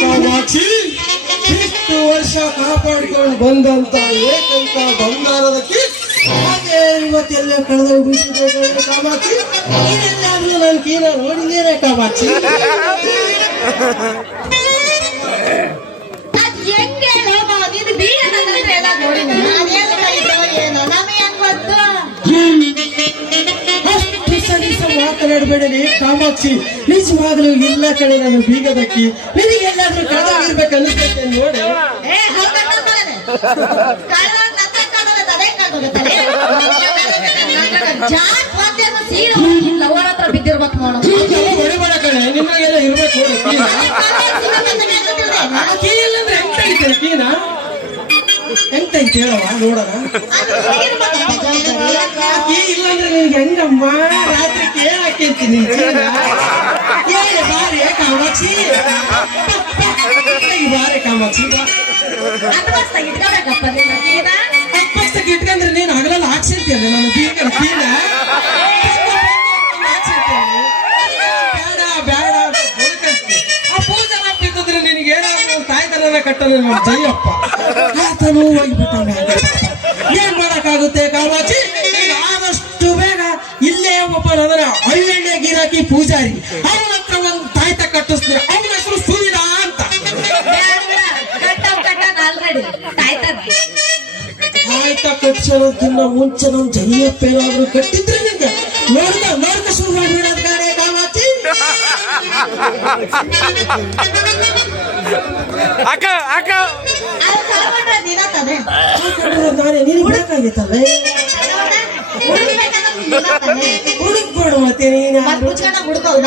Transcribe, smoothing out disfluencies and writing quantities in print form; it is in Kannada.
ಕಾಮಾಕ್ಷಿ, ಇಷ್ಟು ವರ್ಷ ಕಾಪಾಡಿಕೊಂಡು ಬಂದಂತ ಏಕೈಕ ಬಂಗಾರದ ಕಿಸ್ ಹಾಗೆ ಇವತ್ತೆಲ್ಲ ಕಳೆದು ಬಿಟ್ಟಿದೆ ಕಾಮಾಕ್ಷಿ. ನೀನೆಲ್ಲಾದ್ರೂ ನನ್ನ ಕೀನ ನೋಡಿದ್ದೇನೆ ಕಾಮಾಕ್ಷಿ. ಮಾತನಾಡಬೇಡಿ ಕಾಮಾಕ್ಷಿ, ನಿಜವಾಗ್ಲೂ ಇಲ್ಲ ಕಡೆ ನಾನು ಬೀಗದಕ್ಕಿ. ನಿನಗೆಲ್ಲಾದ್ರೂ ಕಳೆದೋಗಿರ್ಬೇಕು ಅನಿಸ್ತೈತೆ ನೋಡಿ. ಬಿದ್ದಿರ್ಬೇಕು ನೋಡು, ಹೊಡಿಬೇಡ ಕಣೆ, ನಿಮಗೆಲ್ಲ ಇರ್ಬೇಕು ನೋಡಿ. ಕೀಲಂದ್ರೆ ಎಂತೈತೆ ಕೀನ ಎಂತೈತೆ ಹೇಳವ ನೋಡೋಣ. ಕೀ ಇಲ್ಲಾಂದ್ರೆ ನಿನ್ಗೆ ಹೆಂಗಮ್ಮ ರಾತ್ರಿ ಕೇಳಾಕೇಳ್ತೀನಿ. ಬಾರಿ ಕಾಮಾಕ್ಷಿ, ಬಾರಿ ಕಾಮಾಕ್ಷಿ. ಅಪ್ಪಸ್ತಕ್ಕೆ ಇಟ್ಕೊಂಡ್ರೆ ನೀನು ಹಗಲಲ್ಲಿ ಹಾಕ್ಸಿರ್ತೀಯಲ್ಲ ನಾನು ಬೀಗನ ಕೀನ. ಬೇಡ ಆ ಪೂಜೆ ಬಿದ್ದಿದ್ರೆ ನಿನಗೆ ಏನಾದ್ರು ತಾಯ್ತನ ಕಟ್ಟಲ್ಲ ನಮ್ಮ ಜಯಪ್ಪ. ಆತನು ಹೋಗ್ಬಿಟ್ಟ. ಏನ್ ಮಾಡಕ್ಕಾಗುತ್ತೆ ಕಾಮಾಕ್ಷಿ, ಆದಷ್ಟು ಬೇಗ ಇಲ್ಲೇ ಒಬ್ಬ ಅದರ ಹಳ್ಳೆಣ್ಣೆ ಗಿರಾಕಿ ಪೂಜಾರಿ, ಅವನ ಹತ್ರ ಒಂದು ತಾಯ್ತ ಕಟ್ಟಿಸ್ತಾರೆ. ಅವನ ಹೆಸರು ಸೂರ್ಯ ಅಂತ. ತಾಯ್ತ ಕಟ್ಟಿಸೋದಕ್ಕಿಂತ ಮುಂಚೆ ನಮ್ ಜಯಪ್ಪ ಏನಾದ್ರು ಕಟ್ಟಿದ್ರೆ ನಿಂಗೆ ನೋಡ್ಕ ಶುರು ಮಾಡಿಬಿಡೋದ್ ಕಾಣೆ ಕಾಮಾಕ್ಷಿ. ನಾನೇ ನೀನು ಬೇಕಾಗಿತ್ತಲ್ಲ ಹುಡುಕ್ಬೇಡು ಮತ್ತೆ ನೀನು ಹುಡ್ಕೋದು